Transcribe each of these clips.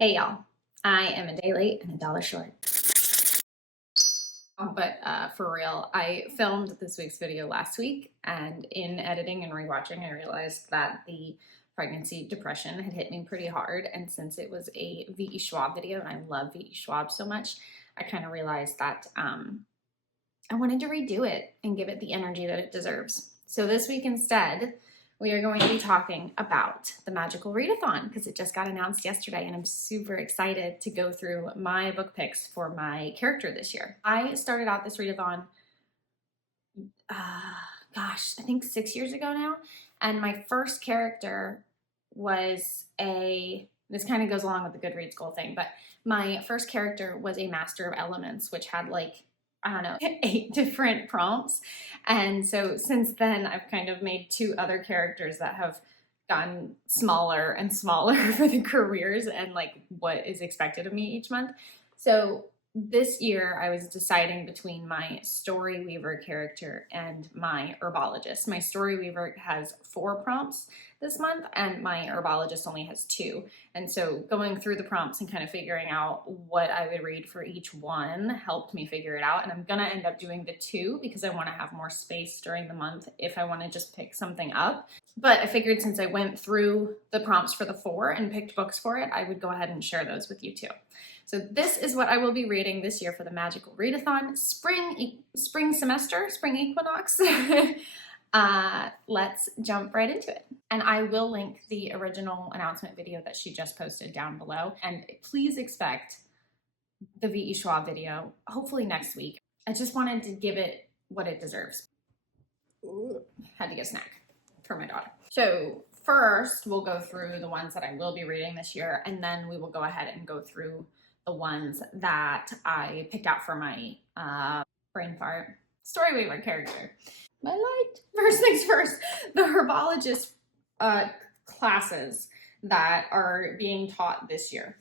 Hey y'all, I am a day late and a dollar short. But for real, I filmed this week's video last week, and in editing and rewatching, I realized that the pregnancy depression had hit me pretty hard. And since it was a V.E. Schwab video, and I love V.E. Schwab so much, I kind of realized that I wanted to redo it and give it the energy that it deserves. So this week instead, we are going to be talking about the Magical Readathon because it just got announced yesterday, and I'm super excited to go through my book picks for my character this year. I started out this Readathon, I think 6 years ago now, and my first character was this kind of goes along with the Goodreads goal thing, but my first character was a Master of Elements, which had I don't know, 8 different prompts. And so since then, I've kind of made 2 other characters that have gotten smaller and smaller for the careers and what is expected of me each month. So this year, I was deciding between my Story Weaver character and my Herbologist. My Story Weaver has 4 prompts this month, and my Herbologist only has 2. And so going through the prompts and kind of figuring out what I would read for each one helped me figure it out. And I'm gonna end up doing the 2 because I want to have more space during the month if I want to just pick something up. But I figured since I went through the prompts for the 4 and picked books for it, I would go ahead and share those with you too. So this is what I will be reading this year for the Magical Readathon Spring Semester, Spring Equinox. Let's jump right into it. And I will link the original announcement video that she just posted down below. And please expect the V.E. Schwab video, hopefully next week. I just wanted to give it what it deserves. Ooh, had to get a snack for my daughter. So first, we'll go through the ones that I will be reading this year, and then we will go ahead and go through the ones that I picked out for my brain fart Story Weaver character. My light. First things first, the Herbologist classes that are being taught this year.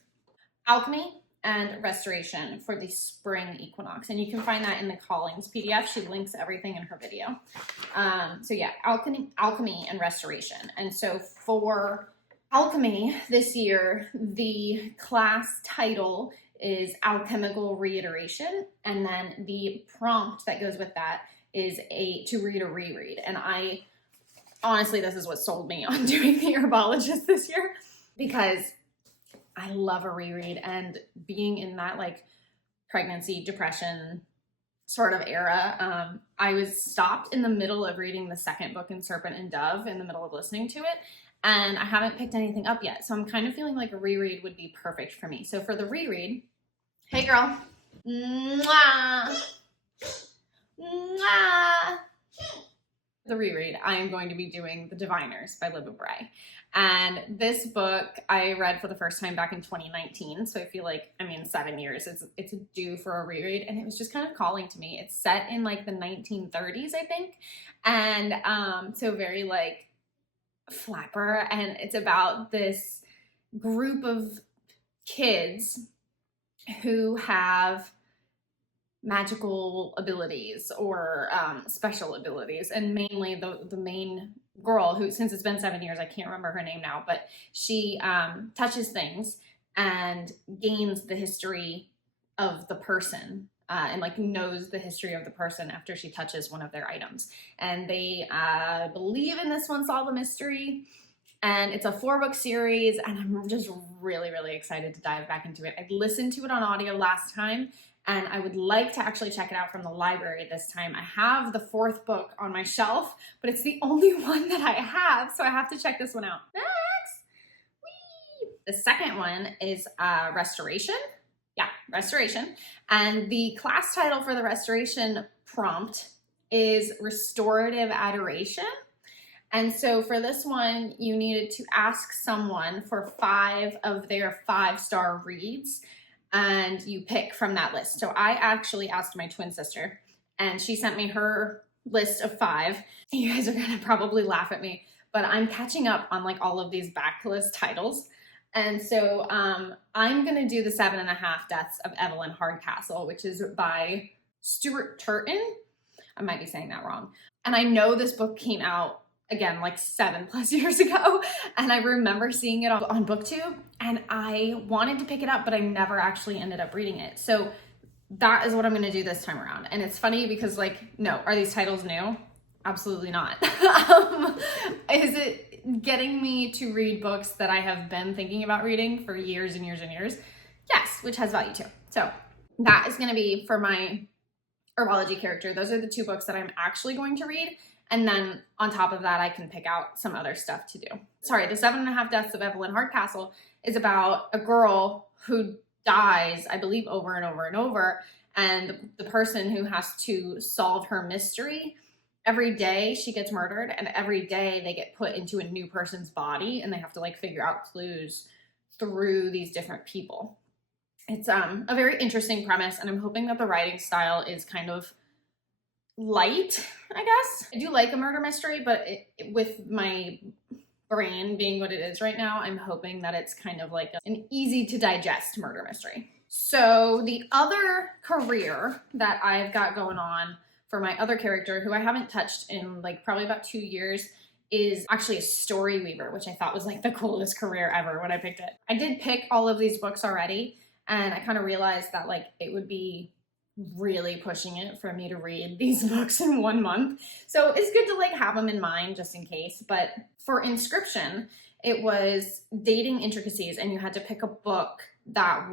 Alchemy and Restoration for the Spring Equinox. And you can find that in the Callings PDF. She links everything in her video. So yeah, Alchemy and Restoration. And so for Alchemy this year, the class title is Alchemical Reiteration, and then the prompt that goes with that is to read a reread. And honestly, this is what sold me on doing the Herbologist this year, because I love a reread, and being in that pregnancy, depression sort of era, I was stopped in the middle of reading the second book in Serpent and Dove in the middle of listening to it, and I haven't picked anything up yet. So I'm kind of feeling like a reread would be perfect for me. So for the reread, hey girl, mwah, mwah. The reread, I am going to be doing The Diviners by Libba Bray. And this book I read for the first time back in 2019. So I feel 7 years, it's due for a reread. And it was just kind of calling to me. It's set in the 1930s, I think. And so very flapper. And it's about this group of kids who have magical abilities or special abilities, and mainly the main girl, who, since it's been 7 years, I can't remember her name now, but she touches things and gains the history of the person and knows the history of the person after she touches one of their items. And they believe in this one, solve a mystery. And it's a 4-book series, and I'm just really, really excited to dive back into it. I listened to it on audio last time, and I would like to actually check it out from the library this time. I have the 4th book on my shelf, but it's the only one that I have, so I have to check this one out. Next! Whee! The second one is Restoration. Yeah, Restoration. And the class title for the Restoration prompt is Restorative Adoration. And so for this one, you needed to ask someone for 5 of their 5-star reads, and you pick from that list. So I actually asked my twin sister, and she sent me her list of 5. You guys are gonna probably laugh at me, but I'm catching up on all of these backlist titles. And so I'm gonna do the 7.5 Deaths of Evelyn Hardcastle, which is by Stuart Turton. I might be saying that wrong. And I know this book came out again, like 7+ years ago. And I remember seeing it on BookTube and I wanted to pick it up, but I never actually ended up reading it. So that is what I'm gonna do this time around. And it's funny because like, no, are these titles new? Absolutely not. Is it getting me to read books that I have been thinking about reading for years and years and years? Yes, which has value too. So that is gonna be for my herbology character. Those are the 2 books that I'm actually going to read. And then on top of that, I can pick out some other stuff to do. Sorry, The 7.5 Deaths of Evelyn Hardcastle is about a girl who dies, I believe, over and over and over. And the person who has to solve her mystery, every day she gets murdered and every day they get put into a new person's body and they have to like figure out clues through these different people. It's a very interesting premise, and I'm hoping that the writing style is kind of light, I guess. I do like a murder mystery, but with my brain being what it is right now, I'm hoping that it's kind of like an easy to digest murder mystery. So the other career that I've got going on for my other character, who I haven't touched in like probably about 2 years, is actually a story weaver, which I thought was like the coolest career ever when I picked it. I did pick all of these books already, and I kind of realized that like it would be really pushing it for me to read these books in 1 month. So it's good to like have them in mind just in case. But for Inscription, it was dating intricacies, and you had to pick a book that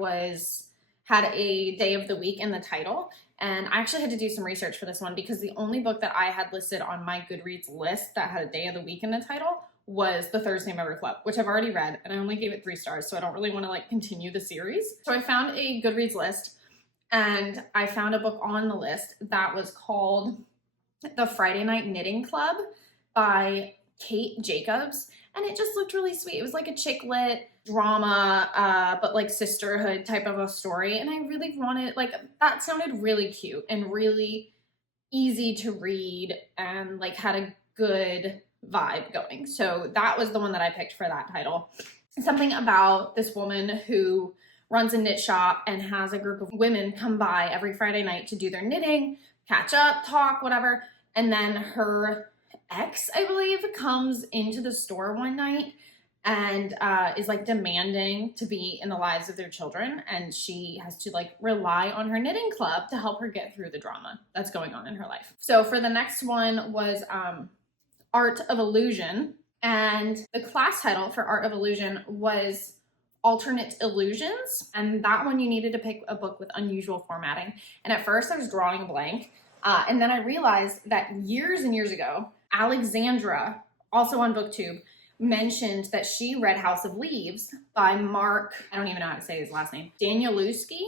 had a day of the week in the title. And I actually had to do some research for this one because the only book that I had listed on my Goodreads list that had a day of the week in the title was The Thursday Memory Club, which I've already read, and I only gave it 3 stars, so I don't really want to like continue the series. So I found a Goodreads list, and I found a book on the list that was called The Friday Night Knitting Club by Kate Jacobs, and it just looked really sweet. It was like a chick lit drama, but like sisterhood type of a story, and I really wanted, like, that sounded really cute and really easy to read and like had a good vibe going. So that was the one that I picked for that title. Something about this woman who runs a knit shop and has a group of women come by every Friday night to do their knitting, catch up, talk, whatever. And then her ex, I believe, comes into the store one night and is like demanding to be in the lives of their children. And she has to like rely on her knitting club to help her get through the drama that's going on in her life. So for the next one was Art of Illusion. And the class title for Art of Illusion was Alternate Illusions. And that one you needed to pick a book with unusual formatting. And at first I was drawing a blank. And then I realized that years and years ago, Alexandra, also on BookTube, mentioned that she read House of Leaves by Mark, I don't even know how to say his last name, Danielewski.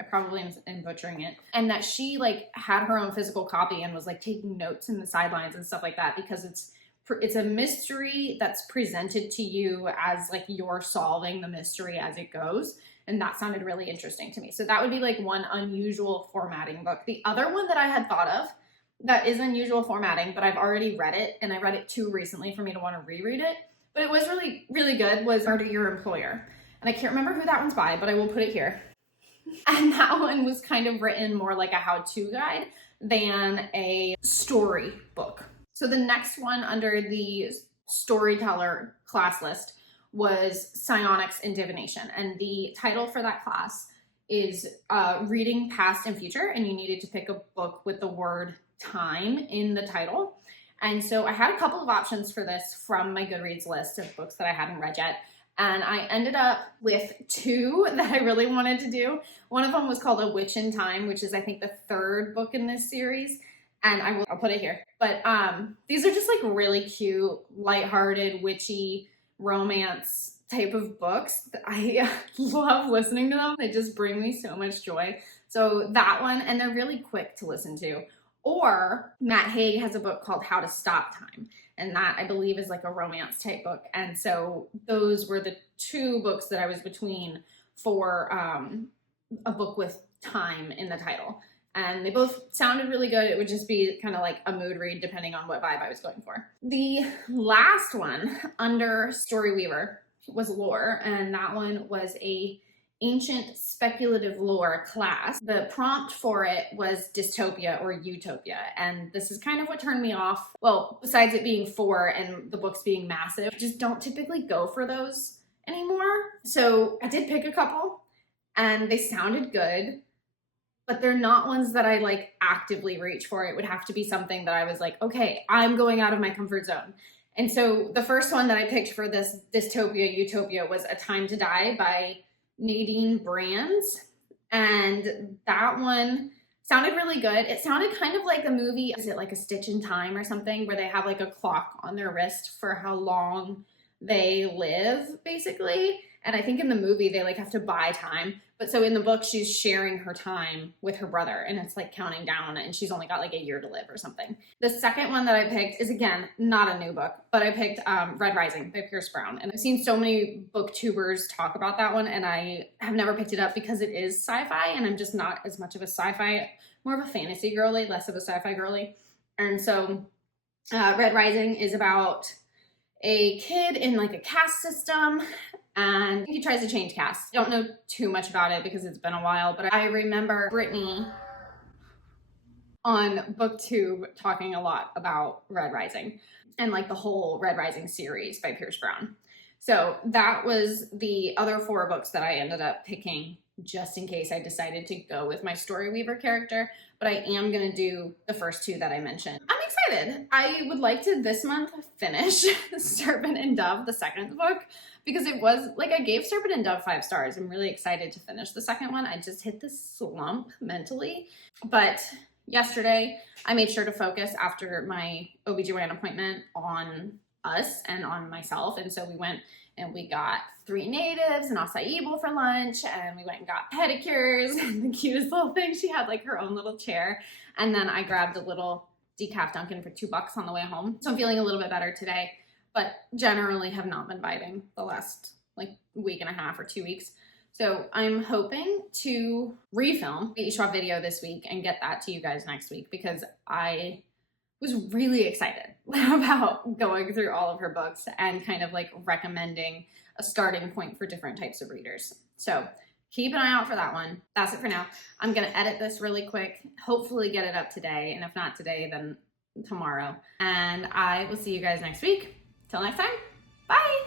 I probably am butchering it. And that she like had her own physical copy and was like taking notes in the sidelines and stuff like that, because it's a mystery that's presented to you as like you're solving the mystery as it goes. And that sounded really interesting to me. So that would be like one unusual formatting book. The other one that I had thought of that is unusual formatting, but I've already read it, and I read it too recently for me to want to reread it, but it was really, really good, was Murder Your Employer. And I can't remember who that one's by, but I will put it here. And that one was kind of written more like a how-to guide than a story book. So the next one under the storyteller class list was Psionics and Divination. And the title for that class is Reading Past and Future, and you needed to pick a book with the word time in the title. And so I had a couple of options for this from my Goodreads list of books that I hadn't read yet. And I ended up with 2 that I really wanted to do. One of them was called A Witch in Time, which is I think the 3rd book in this series. And I'll put it here. But these are just like really cute, lighthearted, witchy romance type of books. I love listening to them. They just bring me so much joy. So that one, and they're really quick to listen to. Or Matt Haig has a book called How to Stop Time. And that, I believe, is like a romance type book. And so those were the 2 books that I was between for a book with time in the title. And they both sounded really good. It would just be kind of like a mood read depending on what vibe I was going for. The last one under Storyweaver was Lore. And that one was a ancient speculative lore class. The prompt for it was Dystopia or Utopia, and this is kind of what turned me off. Well, besides it being 4 and the books being massive, I just don't typically go for those anymore. So I did pick a couple, and they sounded good, but they're not ones that I like actively reach for. It would have to be something that I was like, okay, I'm going out of my comfort zone. And so the first one that I picked for this Dystopia Utopia was A Time to Die by Nadine Brands. And that one sounded really good. It sounded kind of like the movie, is it like A Stitch in Time or something, where they have like a clock on their wrist for how long they live, basically. And I think in the movie they like have to buy time. But so in the book, she's sharing her time with her brother, and it's like counting down, and she's only got like a year to live or something. The second one that I picked is, again, not a new book, but I picked Red Rising by Pierce Brown. And I've seen so many booktubers talk about that one, and I have never picked it up because it is sci-fi, and I'm just not as much of a sci-fi, more of a fantasy girly, less of a sci-fi girly. And so Red Rising is about a kid in like a caste system, and he tries to change caste. I don't know too much about it because it's been a while, but I remember Brittany on BookTube talking a lot about Red Rising and like the whole Red Rising series by Pierce Brown. So that was the other 4 books that I ended up picking just in case I decided to go with my Story Weaver character, but I am going to do the first 2 that I mentioned. I'm excited. I would like to this month finish Serpent and Dove, the second book, because it was like I gave Serpent and Dove 5 stars. I'm really excited to finish the second one. I just hit this slump mentally, but yesterday I made sure to focus after my OBGYN appointment on us and on myself, and so we went and we got 3 natives and acai bowl for lunch, and we went and got pedicures, and the cutest little thing, she had like her own little chair, and then I grabbed a little decaf Dunkin' for $2 on the way home. So I'm feeling a little bit better today, but generally have not been vibing the last like week and a half or 2 weeks. So I'm hoping to refilm the eShop video this week and get that to you guys next week, because I was really excited about going through all of her books and kind of like recommending a starting point for different types of readers. So keep an eye out for that one. That's it for now. I'm going to edit this really quick, hopefully get it up today. And if not today, then tomorrow. And I will see you guys next week. Till next time, bye.